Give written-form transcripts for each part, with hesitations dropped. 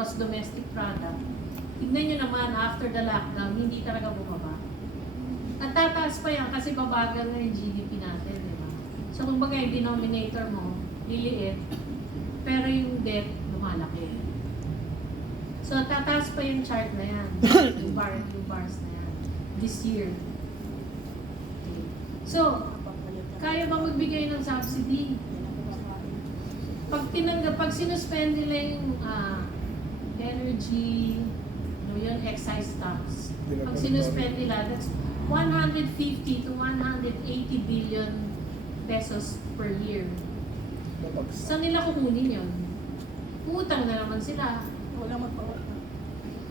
gross domestic product, tignan nyo naman, after the lockdown, hindi talaga bumaba. At tataas pa yan kasi babagal na yung GDP natin, di ba? So, kumbaga, yung denominator mo, liliit, pero yung debt, lumalaki. So, tataas pa yung chart na yan, yung bars na yan, this year. Okay. So, kaya ba magbigay ng subsidy? Pag sinuspend nila yung energy, yun, excise tax, pag sinuspend nila, that's 150 to 180 billion pesos per year. Saan nila kukunin yun? Utang na naman sila. Wala magpawala.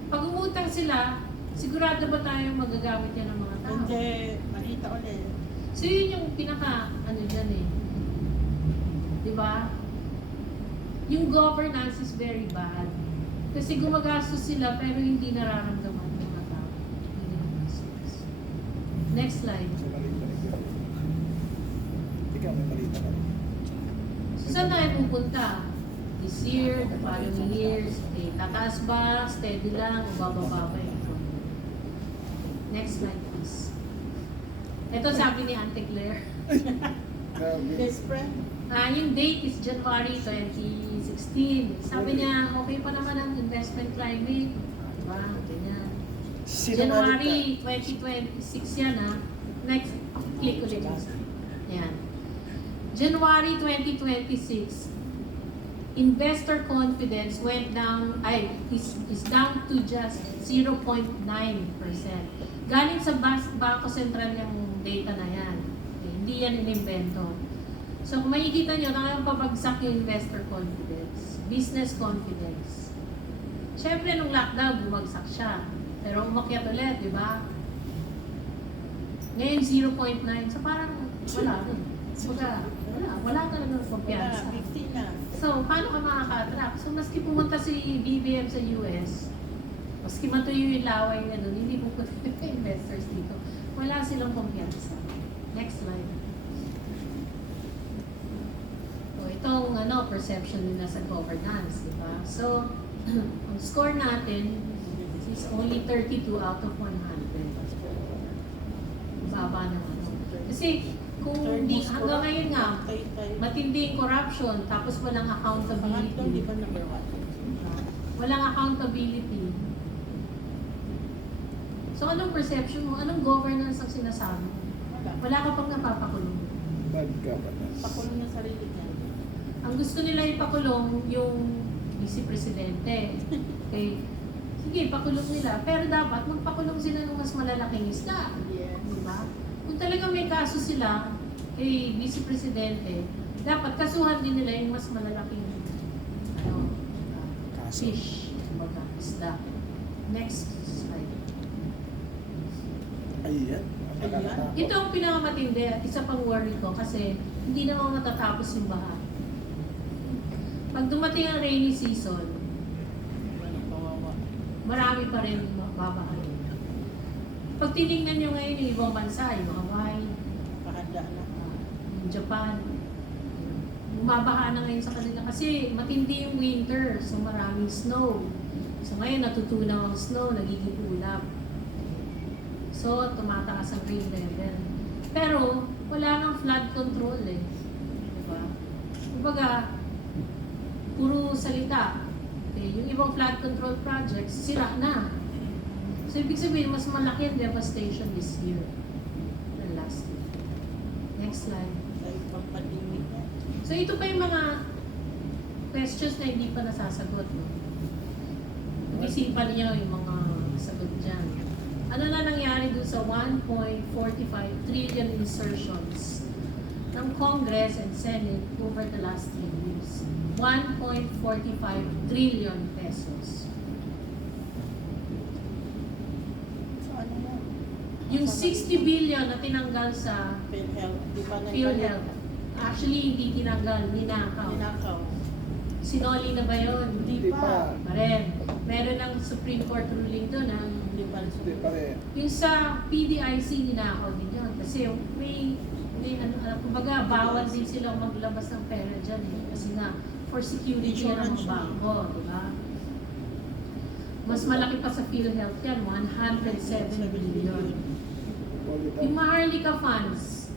Pag umutang sila, sigurado ba tayong magagamit yan ng mga tao? Hindi, malita ulit. So yun yung pinaka, dyan eh. Diba? Yung governance is very bad. Kasi gumagastos sila pero hindi nararamdaman ng mga tao. Hindi gumagastos. Next slide. Ikaw, may balita ka rin. Saan tayo pupunta? This year, the following years, okay, tataas ba, steady lang, o bababa ba yung economy? Next slide, please. Ito sabi ni Auntie Claire. Best friend. Yung date is January 2016. Sabi niya, okay pa naman ang investment climate. Diba? Ganyan. January 2026 yan ha. Next, click ulit. Yan. January 2026, investor confidence went down, is down to just 0.9%. Galing sa Bangko Sentral yung data na yan. Okay, hindi yan inimbento. So kung makikita nyo, talagang pabagsak yung investor confidence, business confidence. Siyempre, nung lockdown, bumagsak siya. Pero umakyat ulit, di ba? Ngayon, 0.9. So parang wala rin. Wala talagang kumpiyansa. Wala, 15 na. So, paano ka makaka-attract? So, maski pumunta si BBM sa US, maski matuyo yung laway niya doon, hindi pupunta yung investors dito. Wala silang kumpiyansa. Next slide. So, itong perception nila sa governance, di ba? So, ang score natin is only 32 out of 100. Baba naman. Kasi, kung hindi, hanggang ngayon nga, matindi yung corruption, tapos walang accountability. Pangatlo, di ba number 1? Walang accountability. So, anong perception mo? Anong governance ang sinasabi mo? Wala ka pang napapakulong. Bad governance. Pakulong niya sarili niya. Ang gusto nila ipakulong yung vice-presidente. Okay. Sige, pakulong nila. Pero dapat magpakulong sila ng mas malalaking isda. Yes. Diba? Kung talagang may kaso sila kay vice-presidente, dapat kasuhan din nila yung mas malalaking Kaso. fish, kumbaga, isda. Next slide. Ayan. Ayan. Ito ang pinakamatindi at isa pang worry ko kasi hindi naman matatapos yung baha. Pag dumating ang rainy season, Walang kawawa. marami pa rin babahain. Pag tinignan nyo ngayon yung ibang bansa, yung Hawaii, Nakahanda na. yung Japan, bumabaha na ngayon sa kanila kasi matindi yung winter, so maraming snow. So ngayon natutunaw ang snow, nagiging ulap. So tumataas ang rain level. Pero wala nang flood control eh. Diba? Kumbaga, puro salita. Okay, yung ibang flood control projects, sira na. So, ibig sabihin, mas malaki ang devastation this year than last year. Next slide. Dahil pagpadimik na. So, ito pa yung mga questions na hindi pa nasasagot. No? Pag-isipan niyo yung mga sagot dyan. Ano na nangyari doon sa 1.45 trillion insertions ng Congress and Senate over the last 3 years? 1.45 trillion pesos. So ano na? Yung 60 billion na tinanggal sa PhilHealth. Di pa na PhilHealth, actually hindi tinanggal, ninakaw. Ninakaw. Sinoli na ba yun? Hindi pa. Pa rin. Meron ng Supreme Court ruling doon na Hindi pa. Hindi pa rin. yung sa PDIC ninakaw din yun. Kasi may kumbaga bawal din silang maglabas ng pera dyan eh. Kasi nga, for security yan ang mga bangko, di ba? Mas malaki pa sa PhilHealth yan, 107 billion. Quality. Yung Maharlika funds,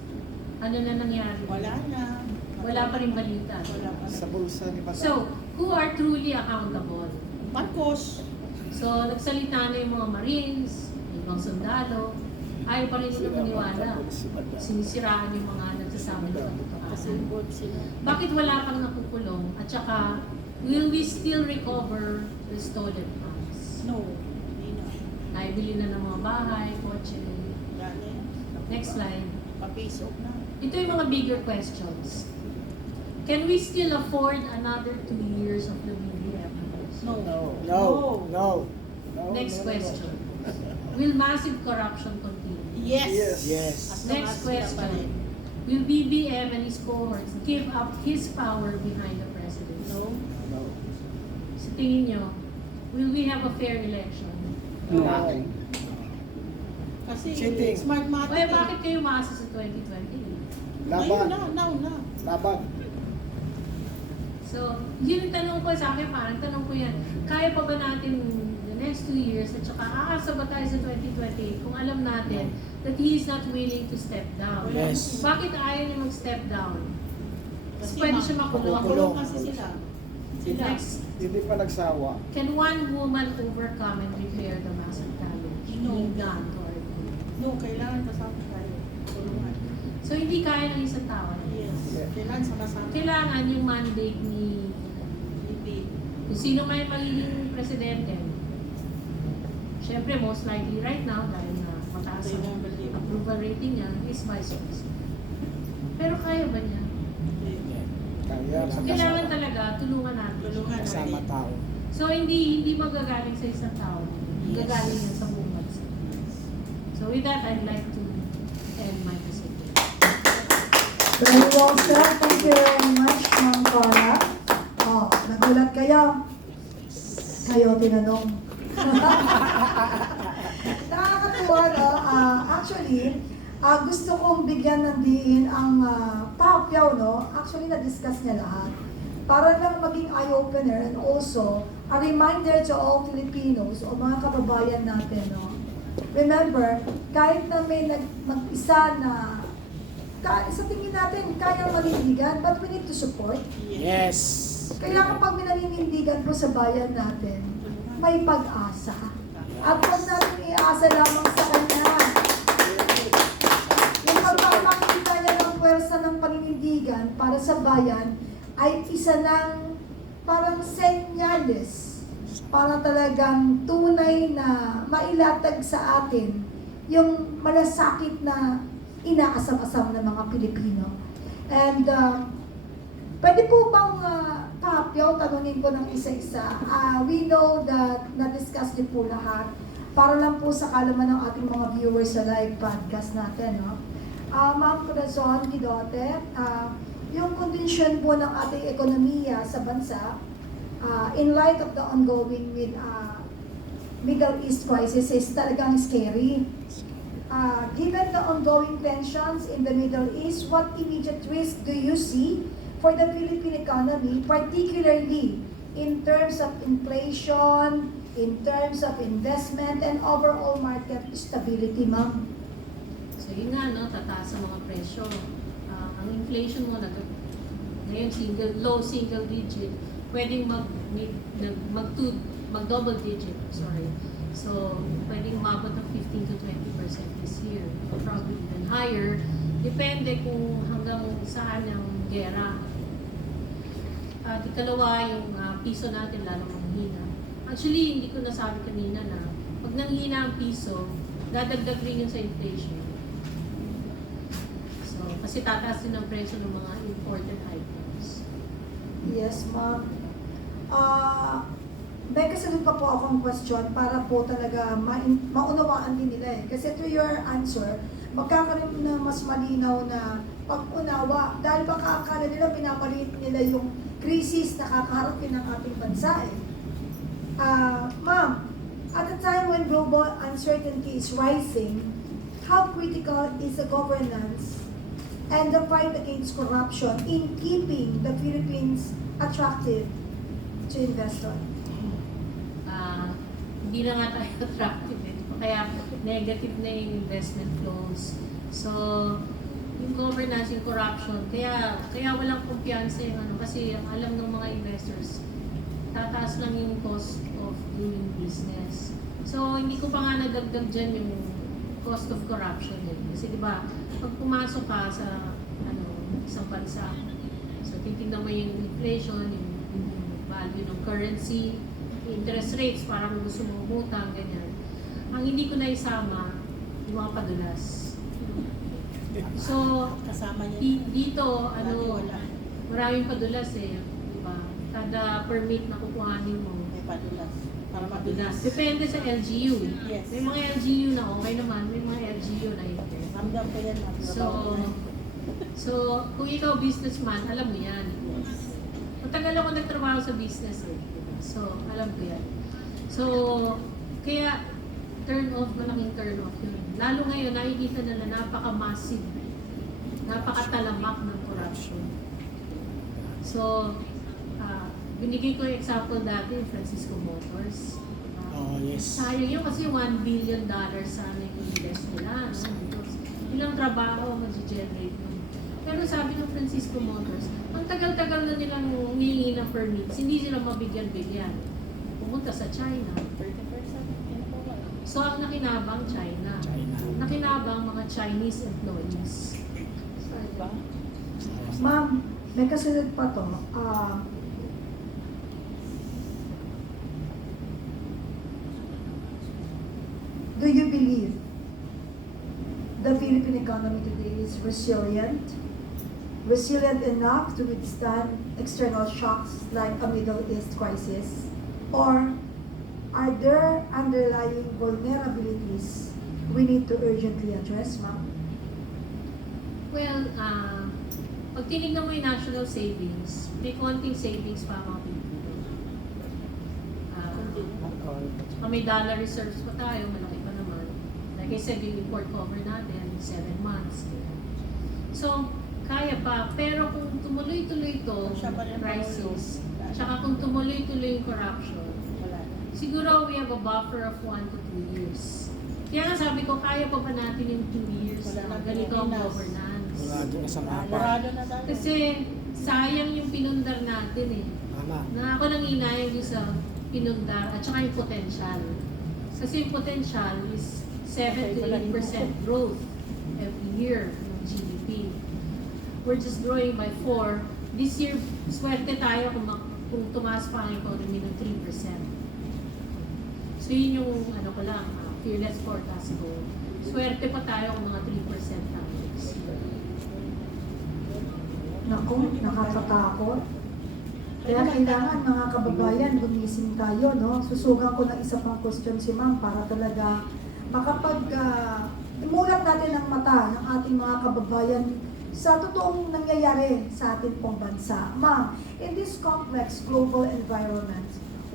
ano na nangyari? Wala na. Wala pa rin balita. Wala pa Sa rin. bulsa ni Pastor. So, who are truly accountable? Marcos. So, nagsalita na yung mga Marines, yung ibang sundalo, ayaw pa rin nila maniwala. Sinisiraan yung mga nagsasama ng Kasi katotohanan. involved sila. Bakit wala pang nakukulong? At saka, will we still recover the stolen funds? No. Hindi na. Ay, bili na ng mga bahay, kotse. Wala na yan. Next slide. Pa-face off na. Ito yung mga bigger questions. Can we still afford another 2 years of the BBM? No. No. Next question. Will massive corruption continue? Yes. Yes. As long Next as sila pa rin. question. Will BBM and his cohorts give up his power behind the president? No. No. Sa tingin nyo, will we have a fair election? No. Kasi Cheating. smart matic. Kaya bakit kayo maasa sa 2020? Ngayon Laban. na. Laban. So, yun yung tanong ko sa akin, parang tanong ko yan, kaya pa ba natin the next 2 years at saka aasa ba tayo sa 2028 kung alam natin that he is not willing to step down? Yes. Bakit ayaw niya mag-step down? Kasi Pwede siya makulong. makulong kasi sila. Sila. Next, Hindi pa nagsawa. can one woman overcome and repair the massive damage No. being done to our people? No, kailangan kasama tayo. Tulungan. So, hindi kaya ng isang tao. Yes. Yeah. Kailangan sama-sama. Kailangan yung mandate ni Lipi. kung sino may magiging presidente. Siyempre, most likely right now, dahil na mataas Tayo ang na believe. approval rating niya, is vice president. Pero kaya ba niya? Kaya. So, kailangan talaga tulungan natin. Tulungan Kasama natin. tao. So, hindi magagaling sa isang tao. Yes. Gagaling yan sa buong bansa. So, with that, I'd like to end my presentation. Very well said. Thank you very much, Ma'am Cora. Oh, nagulat kayo. Kayo tinanong. Nakakatuwa, no? Actually, gusto kong bigyan ng diin ang Pacquiao, no? Actually, na-discuss niya lahat. Para lang maging eye-opener and also a reminder to all Filipinos o mga kababayan natin, no? Remember, kahit na may mag-isa na sa tingin natin, kaya manindigan, but we need to support. Yes. Kaya kapag may naninindigan po sa bayan natin, may pag-asa. At huwag natin iasa lamang sa kanya. Yung pagpapakita niya ng pwersa ng paninindigan para sa bayan ay isa ng parang senyales para talagang tunay na mailatag sa atin yung malasakit na inaasam-asam ng mga Pilipino. And pwede po bang Pacquiao, tanungin ko ng isa-isa. We know that na-discuss niyo po lahat para lang po sa kalaman ng ating mga viewers sa live podcast natin. No? Ma'am Corazon Guidote, yung kondisyon po ng ating ekonomiya sa bansa, in light of the ongoing Middle East crisis is talagang scary. Given the ongoing tensions in the Middle East, what immediate risk do you see for the Philippine economy, particularly in terms of inflation, in terms of investment, and overall market stability, ma'am? So, yun nga, no? Tataas ang mga presyo. Ang inflation mo, ngayon low single digit, pwedeng mag-double digit, sorry. So, pwedeng umabot ng 15 to 20% this year, or probably even higher. Depende kung hanggang saan ang gera. At ikalawa, yung piso natin lalong manghina. Actually, hindi ko nasabi kanina na pag nanghina ang piso, dadagdag rin yun sa inflation. So, kasi tataas din ang presyo ng mga imported items. Yes, ma'am. May kasunod pa po akong question para po talaga maunawaan din nila eh. Kasi through your answer, magkakaroon na mas malinaw na pag-unawa. Dahil baka akala nila pinapaliit nila yung krisis na kakaharapin ng ating bansa eh. Ma'am, at a time when global uncertainty is rising, how critical is the governance and the fight against corruption in keeping the Philippines attractive to investors? hindi na nga tayo attractive eh. Kaya negative na yung investment flows. So, yung governance, yung corruption, kaya walang kumpiyansa yung ano, kasi ang alam ng mga investors, tataas lang yung cost of doing business. So, hindi ko pa nga nadagdag dyan yung cost of corruption eh. Kasi di ba, pag pumasok ka sa isang bansa, so titignan mo yung inflation, yung value ng currency, interest rates, parang gusto mo umutang, ganyan. Ang hindi ko na isama, yung mga padulas. So, Kasama niya. dito, Wala. maraming padulas eh. Diba? Kada permit na kukuhanin mo, May padulas. Para padulas. mabilis. Depende sa LGU. Yes. May mga LGU na okay naman, may mga LGU na hindi. Ramdam ko yan. So, kung ikaw businessman, alam mo yan. Matagal ako nagtrabaho sa business eh. So, alam ko yan. So, kaya malaking turn off yun. Lalo ngayon, nakikita na napaka-massive, napaka-talamak ng corruption. So, binigay ko yung example dati, Francisco Motors. Oh, yes. Sayang yun kasi $1 billion sana yung invest nila. No? Because ilang trabaho mag-generate yun. Pero sabi ng Francisco Motors, ang tagal-tagal na nilang humingi ng permits, hindi sila mabigyan-bigyan. Pumunta sa China. 30%. So, ang nakinabang China. Nakinabang mga Chinese employees. Sorry ba? Ma'am, may kasunod pa to. Do you believe the Philippine economy today is resilient? Resilient enough to withstand external shocks like a Middle East crisis? Or are there underlying vulnerabilities we need to urgently address, ma'am? Well, pag tinignan mo yung national savings, may konting savings pa mga Pilipino. May dollar reserves pa tayo, malaki pa naman. Like I said, yung import cover natin, 7 months. So, kaya pa. Pero kung tumuloy-tuloy ito, crisis, tsaka kung tumuloy-tuloy yung corruption, Wala. siguro we have a buffer of 1 to 2 years. Kaya nga sabi ko, kaya pa ba natin yung 2 years Wala na na ganito ang Pilipinas. governance? Murado na sa mapa. Murado na tayo. Kasi sayang yung pinundar natin eh. Tama. Na ako nang inayang yung sa pinundar at saka yung potential. Kasi yung potential is 7 to 8% growth every year ng GDP. We're just growing by 4. This year, swerte tayo kung tumaas pa ang economy ng 3%. So yun yung ko lang, fearless forecast ko. Swerte pa tayo kung mga 3% tayo this year. Naku, nakakatakot. Kaya kailangan mga kababayan, gumising tayo, no? Susugan ko ng isa pang question si ma'am para talaga imulat natin ang mata ng ating mga kababayan sa totoong nangyayari sa ating pong bansa. Ma'am, in this complex global environment,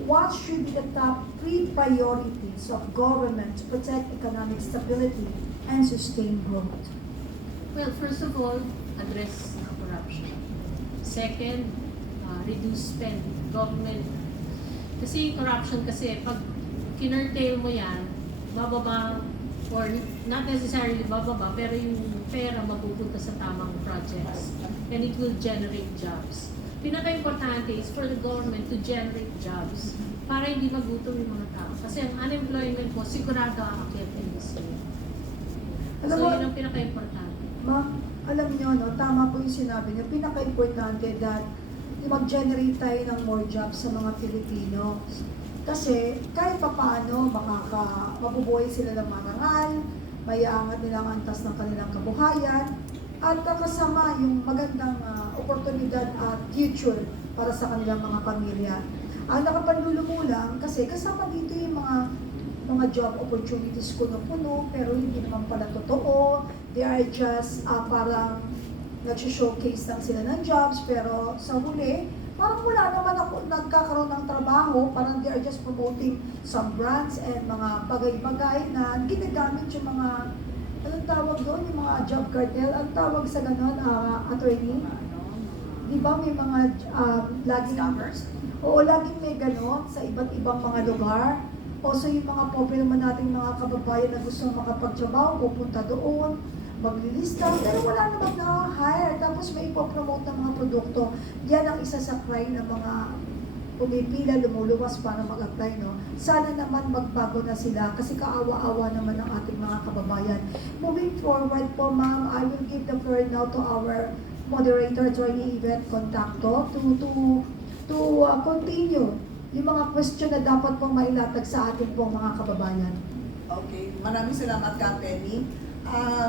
what should be the top 3 priorities of government to protect economic stability and sustain growth? Well, first of all, address ang corruption. Second, reduce spend. Government. Kasi yung corruption kasi, pag kinurtail mo yan, bababa, or not necessarily bababa, pero yung pera mapupunta sa tamang projects. And it will generate jobs. Pinaka-importante is for the government to generate jobs para hindi magutom yung mga tao. Kasi ang unemployment mo, sigurado aakyat in this year. Alam So, mo, yun ang pinaka-importante. ma'am, alam niyo, no, tama po yung sinabi niyo. Pinaka-importante that mag-generate tayo ng more jobs sa mga Pilipino. Kasi kahit pa paano, mabubuhay sila ng marangal, maiangat nila ang antas ng kanilang kabuhayan, at kasama yung magandang oportunidad at future para sa kanilang mga pamilya. Ang nakapanlulumulang kasi kasama dito yung mga job opportunities puno-puno, pero hindi naman pala totoo. They are just parang nag-showcase lang sila ng jobs, pero sa huli, parang wala naman ako nagkakaroon ng trabaho, parang they are just promoting some brands and mga bagay-bagay na ginagamit yung mga, anong tawag doon, yung mga job cartel, ang tawag sa ganon, attorney? Di ba may mga laging, oo, laging may ganon sa iba't ibang mga lugar. Also yung mga pobre naman nating mga kababayan na gusto makapagtrabaho, pupunta doon, maglilista, pero wala naman na-hire. Tapos may ipopromote ng mga produkto. Yan ang isa sa cry ng mga pumipila, lumuluwas para mag-apply, no? Sana naman magbago na sila kasi kaawa-awa naman ng ating mga kababayan. Moving forward po, ma'am, I will give the floor now to our moderator, Attorney Yvette Contacto, to continue yung mga question na dapat pong mailatag sa ating pong mga kababayan. Okay, maraming salamat ka, Penny.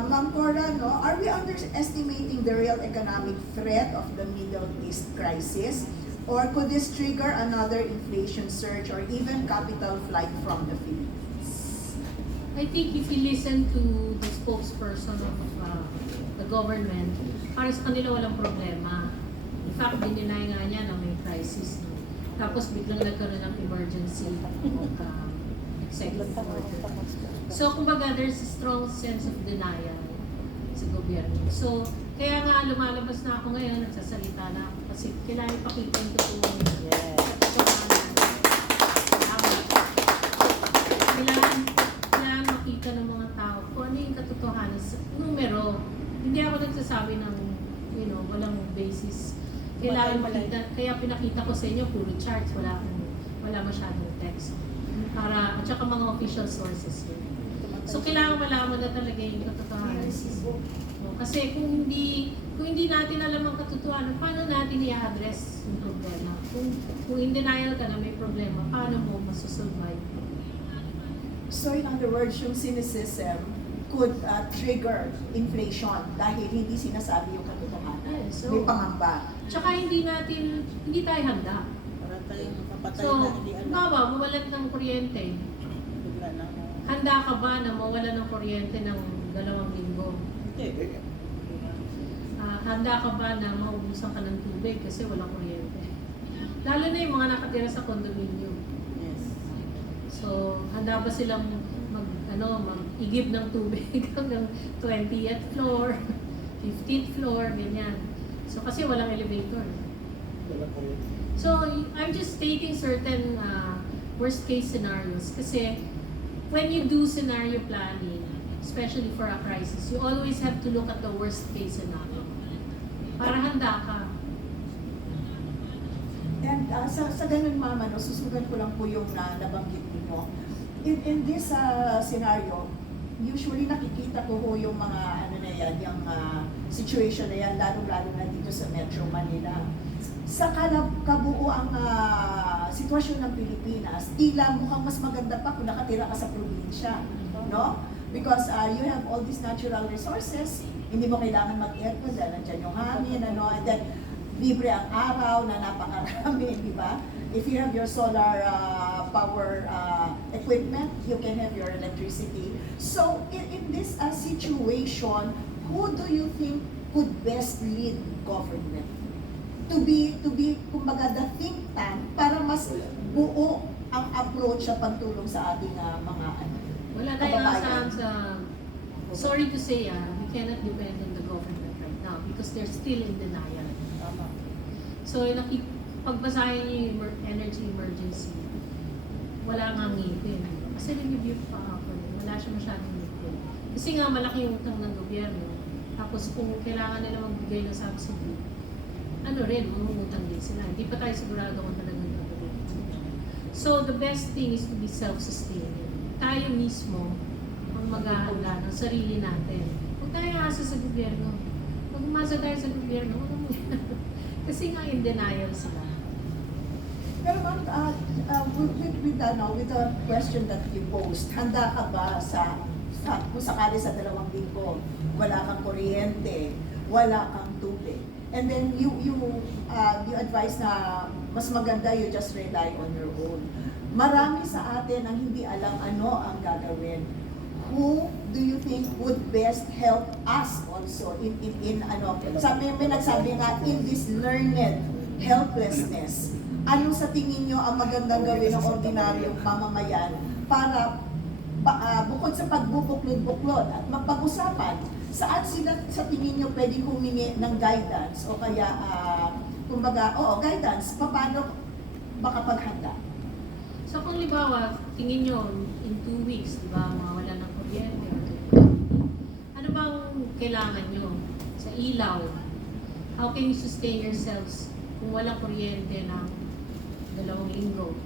Ma'am Cora, no, are we underestimating the real economic threat of the Middle East crisis? Or could this trigger another inflation surge or even capital flight from the Philippines? I think if you listen to the spokesperson of the government, para sa kanila walang problema. In fact, dininay nga niya na may crisis. No? Tapos biglang nagkaroon ng emergency of executive order. So, kumbaga, there's a strong sense of denial sa gobyerno. So, kaya nga lumalabas na ako ngayon, nagsasalita na ako kasi kailangan ipakita yung totoo. Yes. Kailangan makita ng mga tao kung ano yung katotohanan sa numero. Hindi ako nagsasabi ng, walang basis. Kailangan makita, kaya pinakita ko sa inyo, puro charts, wala masyadong text. At saka mga official sources yun. So, kailangan malaman na talaga yung katotohanan. Kasi kung hindi natin alam ang katotohanan, paano natin i-address yung problema? Kung in denial ka na may problema, paano mo masusurvive? So in other words, yung cynicism could trigger inflation dahil hindi sinasabi yung katotohanan. Yeah, so- May pangamba. Tsaka hindi tayo handa. Para tayong mapatay So, na hindi alam. mawalan ng kuryente. Bigla na. Handa ka ba na mawala ng kuryente ng 2 linggo? Hindi. Handa ka ba na maubusan ka ng tubig kasi walang kuryente? Lalo na yung mga nakatira sa condominium. Yes. So, handa ba silang mag-igib ng tubig hanggang 20th floor, 15th floor, ganyan. So, kasi walang elevator. So, I'm just stating certain worst case scenarios kasi when you do scenario planning, especially for a crisis, you always have to look at the worst case scenario para handa ka. And sa ganun, mama, no, susugan ko lang po yung nabanggit niyo. In this scenario, usually nakikita ko ho yung mga yung situation na yan, lalo-lalo na dito sa Metro Manila. Sa kabuuang sitwasyon ng Pilipinas, tila mukhang mas maganda pa kung nakatira ka sa probinsya, no? Because you have all these natural resources, hindi mo kailangan mag-aircon dahil nandiyan yung hangin, and then libre ang araw na napakarami, di ba? If you have your solar power equipment, you can have your electricity. So, in this situation, who do you think could best lead government? To be kumbaga, the think tank para mas buo ang approach sa pagtulong sa ating mga Wala tayong asahan sa... Sorry to say, we cannot depend on the government right now because they're still in denial. Tama. So, pagbasahin niyo yung energy emergency, wala nga ngipin. Kasi nag-review pa ako, wala siya masyadong ngipin. Kasi nga malaki yung utang ng gobyerno. Tapos kung kailangan nila magbigay ng subsidy, mangungutang din sila. Hindi pa tayo sigurado kung talagang gagawin. So, the best thing is to be self-sustaining. Tayo mismo ang maghahanda ng sarili natin. Huwag tayo asa sa gobyerno. Pag umasa tayo sa gobyerno, kasi nga in denial sila. Pero ma'am, with the question that you posed, handa ka ba kung sakali sa 2 linggo, wala kang kuryente, wala kang tubig, and then you advise na mas maganda you just rely on your own. Marami sa atin ang hindi alam ano ang gagawin. Who do you think would best help us also in may nagsabi nga, in this learned helplessness, ano sa tingin nyo ang magandang gawin ng ordinaryong mamamayan para bukod sa pagbubuklod-buklod at mapag-usapan, saan sila sa tingin nyo pwedeng humingi ng guidance o kaya, guidance, paano makapaghanda? So kung libawa, tingin nyo, in 2 weeks, di ba, mawala ng kuryente, ano bang kailangan nyo sa ilaw? How can you sustain yourselves kung walang kuryente ng 2 linggo?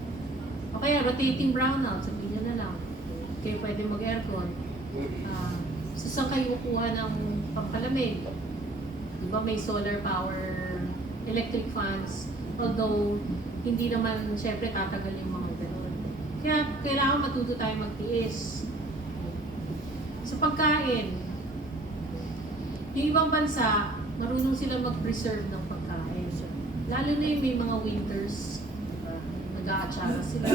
O kaya rotating brownout, sabihin nyo na lang. Kayo pwede mag-aircon. So saan kayo kukuha ng pampalamig? Di ba may solar power, electric fans, although hindi naman syempre tatagal yung mga gano'n. Kaya kailangan matuto tayo magtiis. Sa pagkain, yung ibang bansa, marunong silang mag-preserve ng pagkain. Lalo na yung may mga winters, diba? Nag-aatsara sila,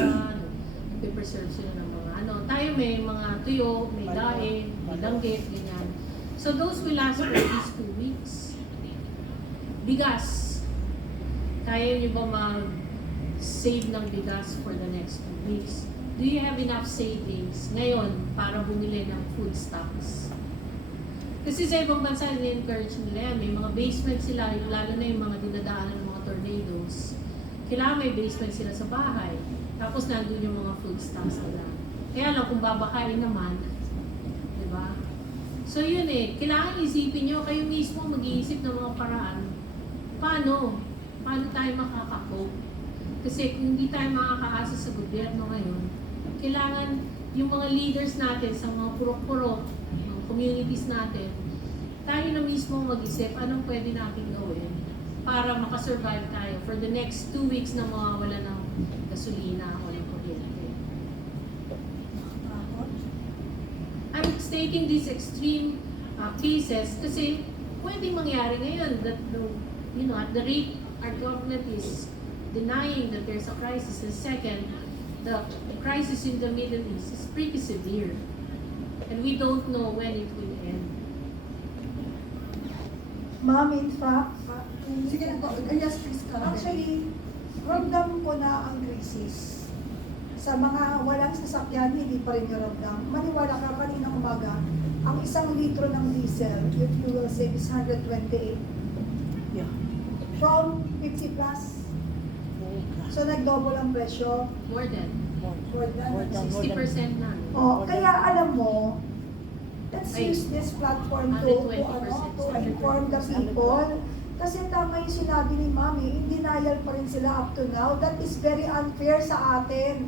nag-preserve sila ng mga ano. Tayo may mga tuyo, may daing, may langgit, ganyan. So those will last for at least 2 weeks. Bigas. Kaya nyo ba mag-save ng bigas for the next 2 weeks? Do you have enough savings ngayon para bumili ng food stocks? Kasi sa ibang bansa, ni-encourage nila yan. May mga basement sila, lalo na yung mga dinadaanan ng mga tornadoes. Kailangan may basement sila sa bahay. Tapos nandun yung mga food stocks nila. Kaya lang kung babakain naman, di ba? So yun kailangan isipin nyo, kayo mismo mag-iisip ng mga paraan. Paano tayo makaka-cope? Kasi kung hindi tayo makakaasa sa gobyerno ngayon, kailangan yung mga leaders natin sa mga purok-purok, mga communities natin, tayo na mismo mag-isip anong pwede natin gawin para makasurvive tayo for the next 2 weeks na mawawala ng gasolina o ng kuryente. I'm stating these extreme cases kasi pwedeng mangyari ngayon that at the rate our government is denying that there's a crisis, and second, the crisis in the Middle East is pretty severe, and we don't know when it will end. Ma'am, in fact, Sige na po. Yes, please. actually, ramdam ko na ang krisis. Sa mga walang sasakyan, hindi pa rin yung ramdam. Maniwala ka, kanina umaga, ang 1 litro ng diesel, if you will save, is 128. Yeah. From 50 plus. So, nag-double ang presyo. More than More than 60% na. Kaya alam mo, let's Ay, use this platform to 120%, inform the people. Kasi tama yung sinabi ni Mami, in denial pa rin sila up to now. That is very unfair sa atin.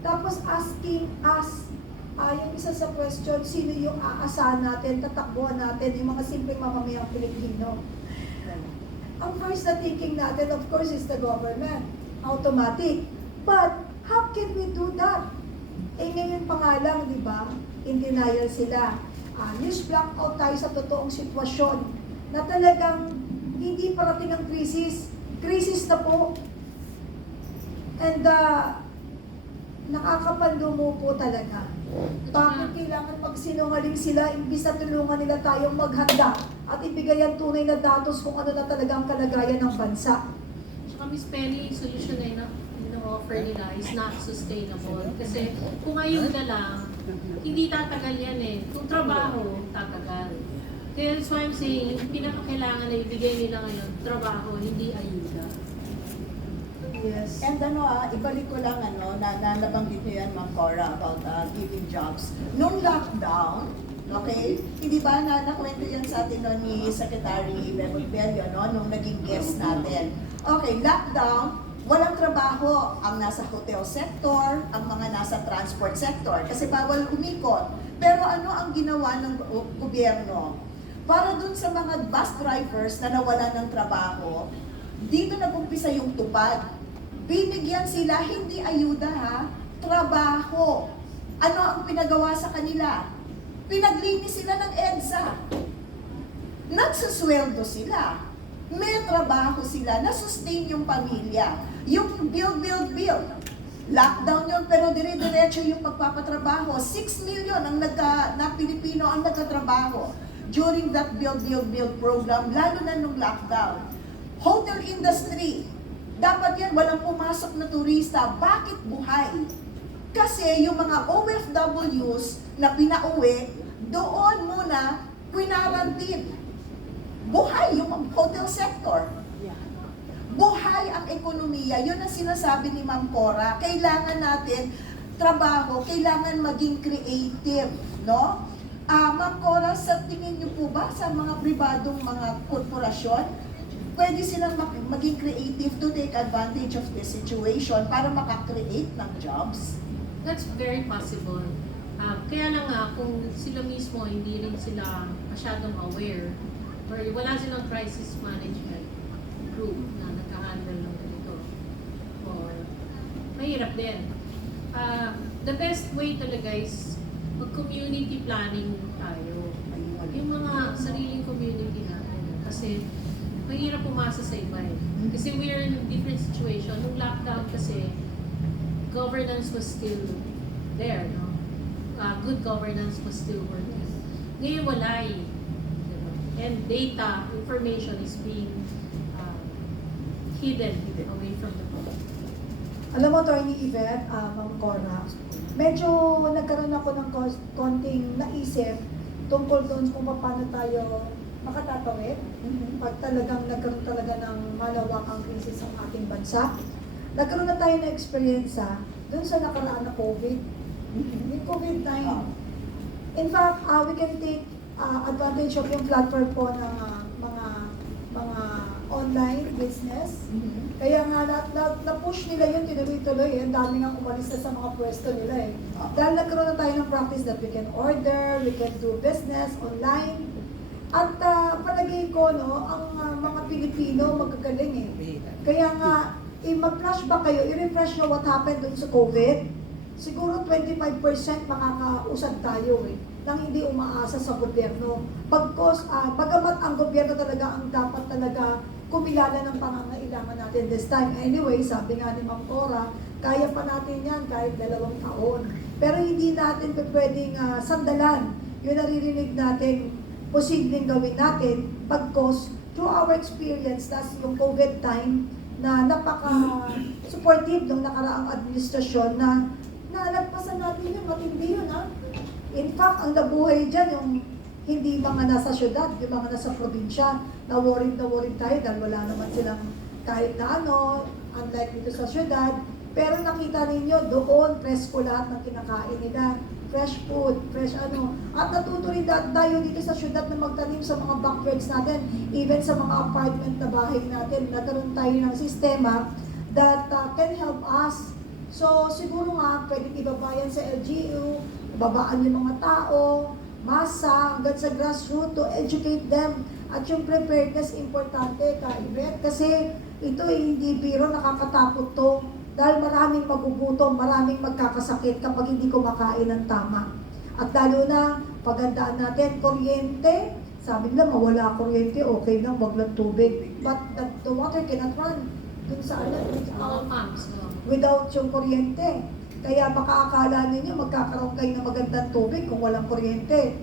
Tapos asking us, yung isa sa question, sino yung aasahan natin, tatakbuhan natin, yung mga simpleng mamamayang Pilipino. Ang first na thinking natin, of course, is the government. Automatic. But, how can we do that? Ngayon pa nga lang, di ba? In denial sila. News blackout tayo sa totoong sitwasyon na talagang hindi parating ang krisis. Krisis na po. And nakakapanlumo po talaga. Bakit kailangan magsinungaling sila imbis na tulungan nila tayong maghanda at ibigay ang tunay na datos kung ano na talaga ang kalagayan ng bansa. Tsaka Miss Penny, yung solution na ino-offer nila is not sustainable. Kasi kung ayuda lang, hindi tatagal yan Kung trabaho, tatagal. Kaya that's why I'm saying, yung pinakakailangan na ibigay nila ngayon, trabaho, hindi ayuda. Yes. And ibalik ko lang na nabanggit niyo yan, Ma'am Cora, about giving jobs. Nung lockdown, okay, hindi ba nakwento yan sa atin ni Secretary Bello, nung naging guest natin. Okay, lockdown, walang trabaho ang nasa hotel sector, ang mga nasa transport sector, kasi bawal umikot. Pero ano ang ginawa ng gobyerno? Para dun sa mga bus drivers na nawalan ng trabaho, dito nag-umpisa yung tupad. Binigyan sila, hindi ayuda trabaho. Ano ang pinagawa sa kanila? Pinaglinis sila ng EDSA. Nagsusweldo sila. May trabaho sila, na-sustain yung pamilya. Yung build. Lockdown yun, pero dire-diretso yung pagpapatrabaho. 6 million na Pilipino ang nagkatrabaho during that build program, lalo na nung lockdown. Hotel industry, dapat yan, walang pumasok na turista. Bakit buhay? Kasi yung mga OFWs na pinauwi, doon muna, quinarantine. Buhay yung hotel sector. buhay ang ekonomiya. Yun ang sinasabi ni Ma'am Cora. Kailangan natin trabaho, kailangan maging creative, no? Ma'am Cora, sa tingin niyo po ba sa mga pribadong mga korporasyon, pwede silang maging creative to take advantage of this situation para makakreate ng jobs? That's very possible. Kaya lang nga, kung sila mismo hindi rin sila masyadong aware or wala silang crisis management group na nagka-handle ng ganito, or mahirap din. The best way talaga is mag-community planning tayo. Yung mga sariling community natin. Kasi mahirap pumasa sa iba eh. Kasi we're in a different situation. Nung lockdown kasi, governance was still there, no? Good governance was still working. Ngayon wala eh. Diba? And data, information is being hidden away from the public. Alam mo, Attorney Yvette, Ma'am Cora, medyo nagkaroon ako ng konting naisip tungkol doon kung paano tayo makatatawid pag talagang nagkaroon talaga ng malawakang krisis ang ating bansa. Nagkaroon na tayo ng experience doon sa nakaraan na COVID. Yung COVID-19. In fact, we can take advantage of yung platform po ng mga online business. Kaya nga na-push nila yun, tinuloy-tuloy. Ang dami nga umalis na sa mga pwesto nila eh. Dahil nagkaroon na tayo ng practice that we can order, we can do business online. At palagay ko, no, ang mga Pilipino magkagaling eh. Kaya nga, mag-flashback kayo, i-refresh nyo what happened dun sa COVID. Siguro 25% makakausad tayo eh, nang hindi umaasa sa gobyerno. Bagamat ang gobyerno talaga ang dapat talaga kumilala ng pangangailangan natin this time. Anyway, sabi nga ni Ma'am Cora, kaya pa natin yan kahit 2 taon. Pero hindi natin pwedeng sandalan yung naririnig natin posibleng gawin natin pagkos through our experience, tas yung COVID time na napaka-supportive ng nakaraang administrasyon na nalagpasan natin yun, matindi yun ha. In fact, ang nabuhay dyan yung hindi mga nasa syudad, yung mga nasa probinsya, na worried tayo dahil wala naman silang kahit na ano, unlike dito sa syudad. Pero nakita ninyo, doon, presko lahat ng kinakain nila. Fresh food, fresh ano. At natuto rin tayo dito sa syudad na magtanim sa mga backyards natin, even sa mga apartment na bahay natin. Nagkaroon tayo ng sistema that can help us. So, siguro nga, pwedeng ibabayan sa LGU, babaan yung mga tao, masa, hanggang sa grassroots to educate them. At yung preparedness, importante, Yvette, kasi ito hindi biro, nakakatakot to. Dahil maraming magugutom, maraming magkakasakit kapag hindi kumakain ng tama. At lalo na, pagandaan natin, kuryente, sabi nila, mawala kuryente, okay lang, wag lang tubig. But the water cannot run dun sa without yung kuryente. Kaya baka akala ninyo magkakaroon kayo ng magandang tubig kung walang kuryente.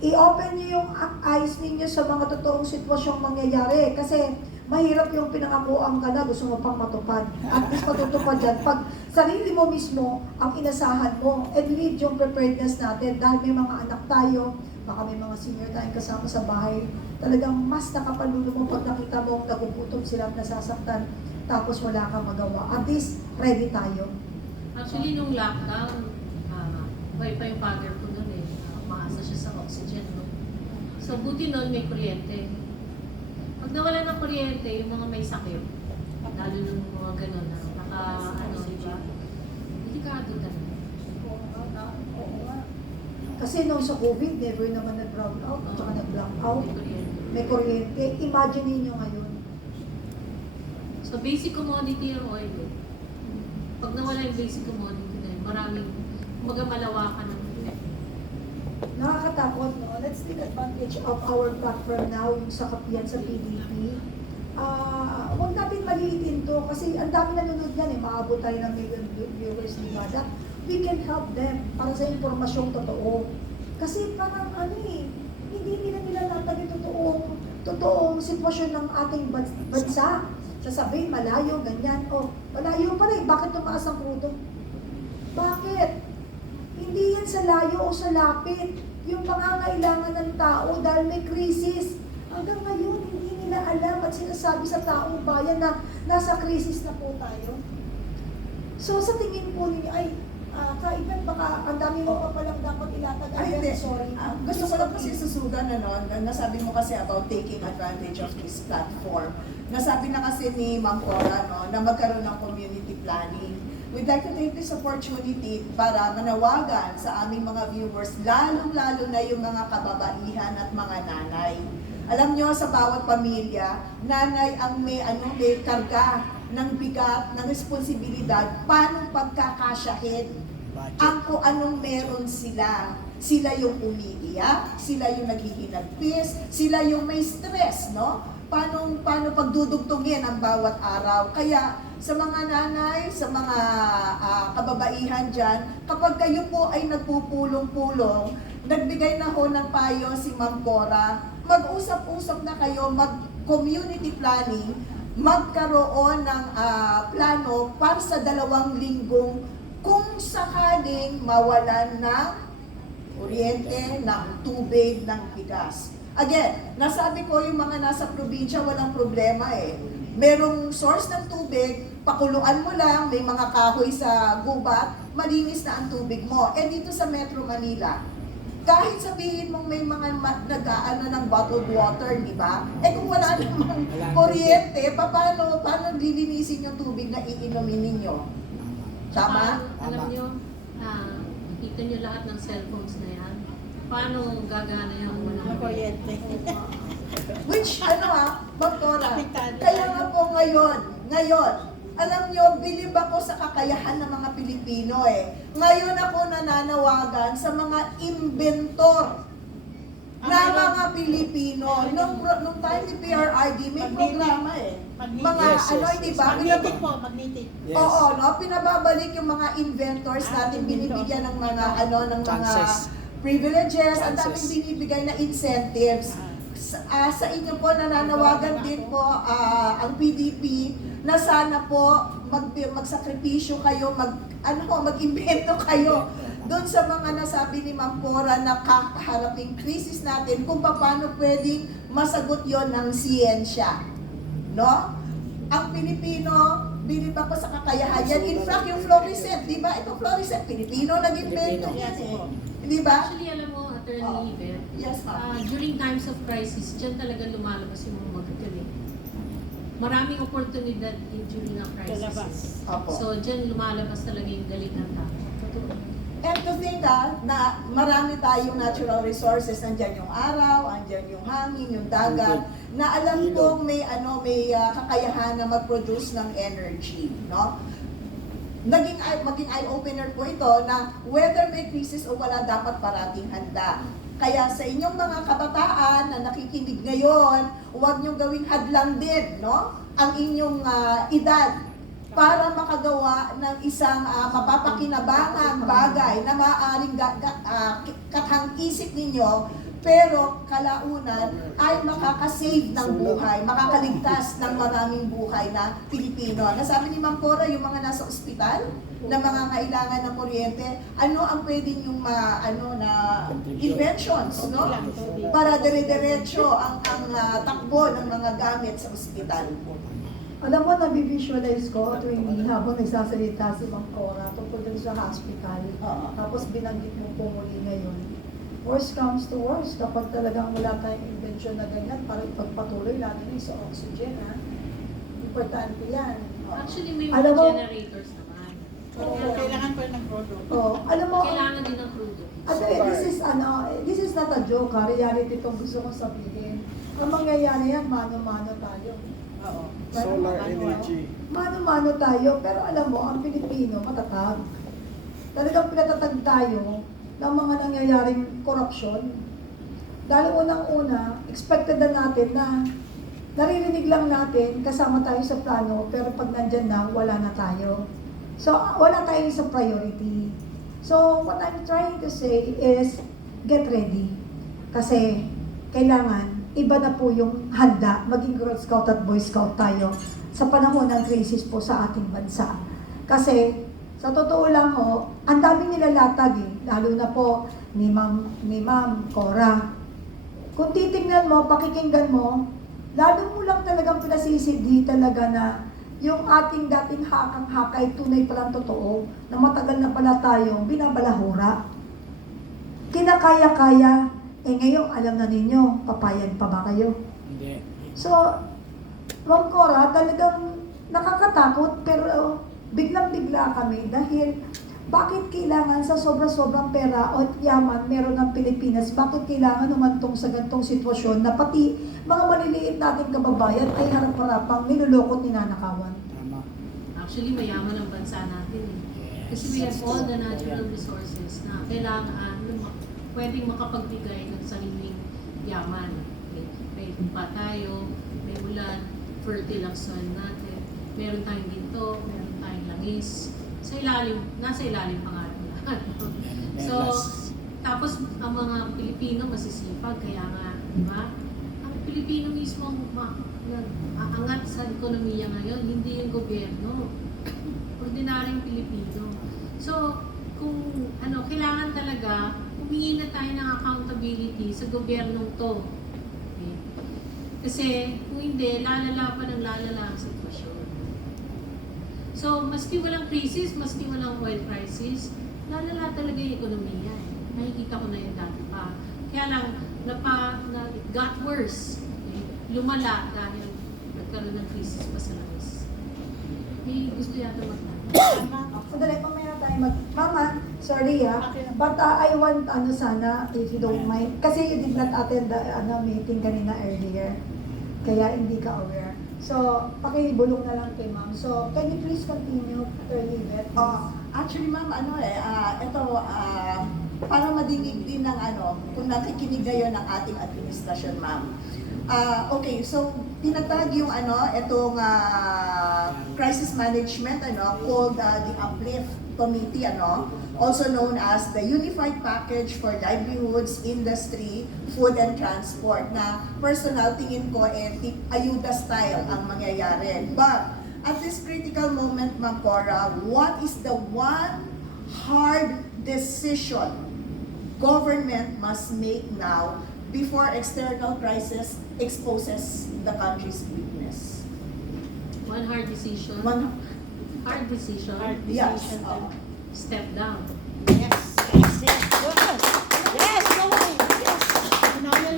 I-open niyo yung eyes ninyo sa mga totoong sitwasyong mangyayari kasi mahirap yung pinangakuan ka na gusto mo pang matupad. At least matutupad yan pag sarili mo mismo ang inasahan mo and lead yung preparedness natin dahil may mga anak tayo, baka may mga senior tayong kasama sa bahay, talagang mas nakapalulo mo pag nakita mo nagugutom sila at nasasaktan tapos wala kang magawa. At least ready tayo. Actually, nung lockdown, buhay pa yung father ko nun eh. Umaasa siya sa oxygen. No? So, buti nun may kuryente. Pag nawala ng kuryente, yung mga may sakit, lalo nung mga gano'n na diba? Delikado talaga. Kasi nung sa COVID, never naman nag-brown out at saka nag-blackout. May kuryente. Imagine niyo ngayon. So, basic commodity yung oil. Eh. Pag nawala yung basic commodity na yun, maraming malawakan ng Nakakatakot, no? Let's take advantage of our platform now, yung sa kapiyan sa PDP. Huwag natin maliitin to kasi ang dami nanonood yan eh. Maabot tayo ng million viewers ni Mada. We can help them para sa impormasyong totoo. Kasi parang hindi nila nilalatag yung totoong sitwasyon ng ating bansa. Sasabihin, malayo, ganyan. O, malayo pa rin. Bakit tumaas ang krudo? Bakit? Hindi yan sa layo o sa lapit. Yung pangangailangan ng tao dahil may krisis. Hanggang ngayon, hindi nila nila alam at sinasabi sa taong bayan na nasa krisis na po tayo. So sa tingin po ninyo, ay, kailan baka ang dami mo pa palang dapat ilatag. Ay, hindi. Sorry. Gusto ko lang kasi susugan, nasabi mo kasi about taking advantage of this platform. Nasabi na kasi ni Ma'am Cora, na magkaroon ng community planning. We'd like to take this opportunity para manawagan sa aming mga viewers, lalong-lalo na yung mga kababaihan at mga nanay. Alam nyo, sa bawat pamilya, nanay ang may karga ng bigat, ng responsibilidad, paano pagkakasyahin Budget. ang kung anong meron sila. Sila yung umiiyak, sila yung naghihinagpis, sila yung may stress, no? Paano pagdudugtungin ang bawat araw. Kaya sa mga nanay, sa mga kababaihan dyan, kapag kayo po ay nagpupulong-pulong, nagbigay na ho ng payo si Ma'am Cora, mag-usap-usap na kayo, mag-community planning, magkaroon ng plano para sa 2 linggong kung sakaling mawalan ng kuryente, ng tubig, ng bigas. Again, nasabi ko yung mga nasa probinsya walang problema eh. Merong source ng tubig, pakuluan mo lang, may mga kahoy sa gubat, malinis na ang tubig mo. Eh dito sa Metro Manila, kahit sabihin mong may mga nag-aano ng bottled water, di ba? Eh kung wala namang kuryente, paano lilinisin yung tubig na iinumin ninyo? Tama? Alam nyo, nakita nyo lahat ng cellphones na yan. Paano gagana yan kung walang Kuryente. Which, Ma'am Cora, Apektado kaya tayo. nga po ngayon, alam nyo, bilib ako sa kakayahan ng mga Pilipino eh. Ngayon ako nananawagan sa mga inventor na mga Pilipino. Nung time ni PRRD, may programa eh. Mga Yes, yes, di yes. ba? Magnetic po, magnetic. Yes. Oo, pinababalik yung mga inventors natin, binibigyan ng mga ng mga Chances. privileges, ang daming Chances. binibigay na incentives. Sa inyo po, nananawagan din po ang PDP na sana po magsakripisyo kayo, mag-invento kayo doon sa mga nasabi ni Ma'am Cora na kakaharaping krisis natin kung paano pwedeng masagot yon ng siyensya. No? Ang Pilipino, bilib ako sa kakayahan yan. In fact, yung fluorescent, di ba? Ito fluorescent, Pilipino nag-invento Pilipino. yan eh. Di ba? Actually, alam mo, Attorney Yvette, Yes, ma'am. during times of crisis, dyan talaga lumalabas yung mga magagaling. Maraming oportunidad during a crisis. Lalabas. Opo. So, dyan lumalabas talaga yung galing ng tao. Totoo. And to think na marami tayong natural resources, nandyan yung araw, andyan yung hangin, yung dagat, na alam Ilog. kong may kakayahan na mag-produce ng energy, no? Maging eye-opener po ito na whether may crisis o wala, dapat parating handa. Kaya sa inyong mga kabataan na nakikinig ngayon, huwag niyong gawing hadlang din, no? Ang inyong edad para makagawa ng isang mapapakinabangang bagay na maaaring kathang-isip ninyo, pero kalaunan ay makakasave ng buhay, makakaligtas ng maraming buhay na Pilipino. Nasabi ni Ma'am Cora, yung mga nasa ospital na mga kailangan ng kuryente, ano ang pwede yung inventions, no? Para dire-diretso ang takbo ng mga gamit sa ospital. Alam mo, nabivisualize ko tuwing habang nagsasalita si Ma'am Cora tungkol dun sa hospital. Oo. Tapos binanggit mo po muli ngayon. Worst comes to worst, kapag talagang wala tayong invention na ganyan para ipagpatuloy, lalo na sa oxygen, ha? Importante yan. Actually, may Alam mga mo- generators naman. Kailangan pa ng product. Alam mo, Kailangan din ng crudo. this is not a joke, ha? Reality itong gusto kong sabihin. Ang mangyayari yan, mano-mano tayo. Oo. Solar Ano, energy. Mano-mano tayo, pero alam mo, ang Pilipino, matatag. Talagang pinatatag tayo ng mga nangyayaring korupsyon. Dahil unang-una, expected na natin na naririnig lang natin, kasama tayo sa plano, pero pag nandyan na, wala na tayo. So, wala tayong sa priority. So, what I'm trying to say is, get ready. Kasi, kailangan, iba na po yung handa, maging Girl Scout at Boy Scout tayo sa panahon ng krisis po sa ating bansa. Kasi, sa totoo lang ho, ang daming nilalatag eh, lalo na po ni Ma'am Cora. Kung titingnan mo, pakikinggan mo, lalo mo lang talagang pinasisidi talaga na yung ating dating hakang-haka ay tunay palang totoo, na matagal na pala tayong binabalahura. Kinakaya-kaya, ngayon alam na ninyo, papayag pa ba kayo? Hindi. So, Ma'am Cora, talagang nakakatakot pero biglang-bigla kami dahil bakit kailangan sa sobra-sobrang pera o yaman meron ng Pilipinas, bakit kailangan umantong sa ganitong sitwasyon na pati mga maliliit nating kababayan ay harap-harapang nilulokot ninanakawan? Tama. Actually, mayaman ang bansa natin eh. Kasi we have all the natural resources na kailangan pwedeng makapagbigay ng sariling yaman. May lupa tayo, may ulan, fertile ang soil natin, meron tayong ginto, meron tayong langis. Sa ilalim, nasa ilalim pa nga rin lahat. So, tapos ang mga Pilipino masisipag, kaya nga, di ba? Ang Pilipino mismo ang aangat sa ekonomiya ngayon, hindi yung gobyerno. Ordinaryong Pilipino. So, kung kailangan talaga, humingi na tayo ng accountability sa gobyernong to. Okay? Kasi, kung hindi, lalala pa ng lalala ang sitwasyon. So, maski walang crisis, maski walang oil crisis, lalala talaga yung ekonomiya. Nakikita ko na yung dati pa. Kaya lang, it got worse. Okay? Lumala dahil nagkaroon ng crisis pa sa labas. May gusto yata magtanong. Sandali, mamaya tayo Mama, sorry but I want, sana, if you don't mind, kasi you did not attend the meeting kanina earlier, kaya hindi ka aware. So, pakibulong na lang kay Ma'am. So, can you please continue, Attorney Beth? Actually, ma'am, ito, para madinig din ng kung nakikinig ngayon ng ating administrasyon, ma'am. Okay, so, tinatag yung itong crisis management, called the Uplift Committee, also known as the Unified Package for Livelihoods, Industry, Food and Transport, na personal tingin ko ayuda style ang mangyayari. But at this critical moment, Ma'am Cora, what is the one hard decision government must make now before external crisis exposes the country's weakness? One hard decision. Hard decision. Yes. Step down. Yes. Yes. Yes. Good. Yes. Go away. Yes. Denial.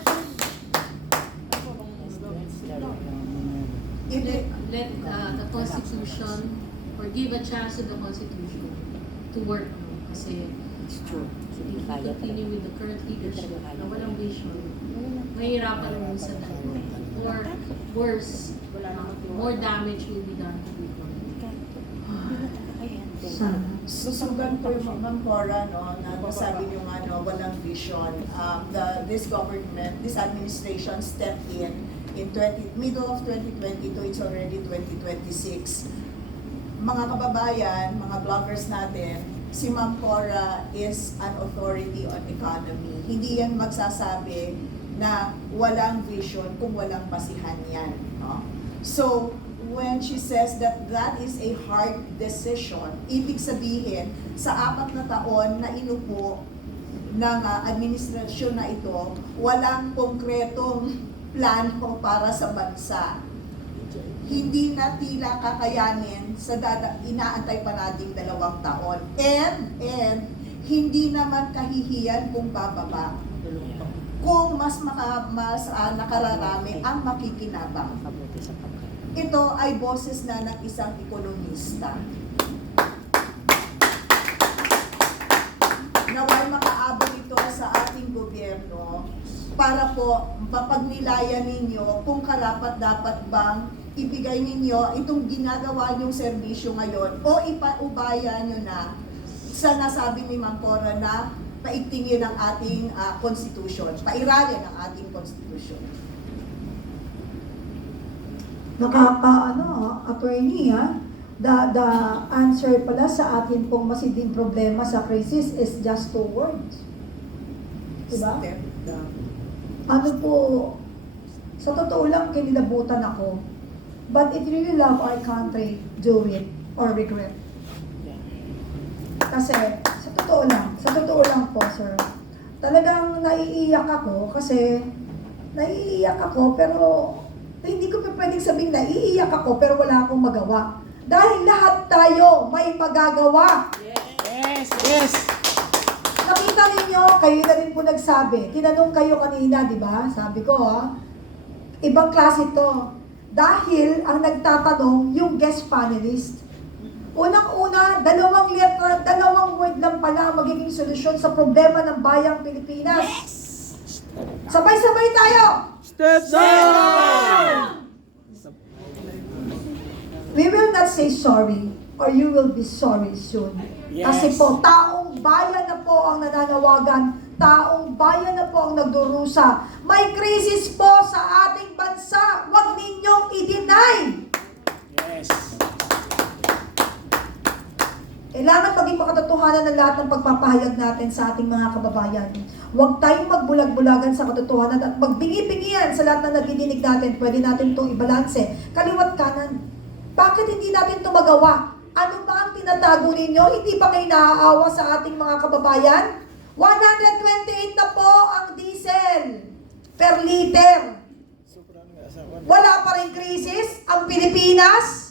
Let the Constitution, or give a chance to the Constitution to work. Kasi It's true. if we continue with the current leadership na walang vision, mahirapan rin sa dalawa. Or worse, more damage will be done to the economy. Sana. Susugan ko yung Ma'am Cora, na sabi niyo walang vision. This government, this administration stepped in middle of 2022, it's already 2026. Mga kababayan, mga bloggers natin, si Ma'am Cora is an authority on economy. Hindi yan magsasabi na walang vision kung walang basihan yan. No? So, when she says that that is a hard decision, ibig sabihin, sa 4 na taon na inupo ng administrasyon na ito, walang konkretong plano para sa bansa. Hindi na tila kakayanin sa inaantay pa nating 2 taon. And hindi naman kahihiyan kung bababa. Kung mas nakararami ang makikinabang. Ito ay boses na ng isang ekonomista. Naway makaabot ito sa ating gobyerno para po mapagnilayan ninyo kung karapat-dapat bang ibigay ninyo itong ginagawa niyong serbisyo ngayon o ipaubaya nyo na sa nasabi ni Ma'am Cora na paigtingin ang ating constitution, pairalin ang ating constitution. Attorney, the answer pala sa atin pong masiding problema sa crisis is just 2 words. Diba? Step down. Sa totoo lang, kinilabutan ako. But it really love our country, do it or regret. Kasi, sa totoo lang po, sir, talagang naiiyak ako pero pwedeng sabing naiiyak ako pero wala akong magawa. Dahil lahat tayo may magagawa. Yes, yes. Nakita ninyo, kayo na rin po nagsabi. Tinanong kayo kanina, di ba? Sabi ko, ibang klase to. Dahil ang nagtatanong, yung guest panelist. Unang-una, dalawang word lang pala ang magiging solusyon sa problema ng bayang Pilipinas. Sabay-sabay tayo! Step down! We will not say sorry or you will be sorry soon. Yes. Kasi po, taong bayan na po ang nananawagan, taong bayan na po ang nagdurusa. May krisis po sa ating bansa. Huwag ninyong i-deny. Yes. Kailangan maging makatotohanan ng lahat ng pagpapahayag natin sa ating mga kababayan. Huwag tayong magbulag-bulagan sa katotohanan at magbingi-bingian sa lahat ng nagdidinig natin. Pwede natin itong ibalanse. Kaliwat kanan. Bakit hindi natin ito magawa? Ano ba ang tinatago ninyo? Hindi ba kayo naaawa sa ating mga kababayan? 128 na po ang diesel per liter. Wala pa rin krisis ang Pilipinas.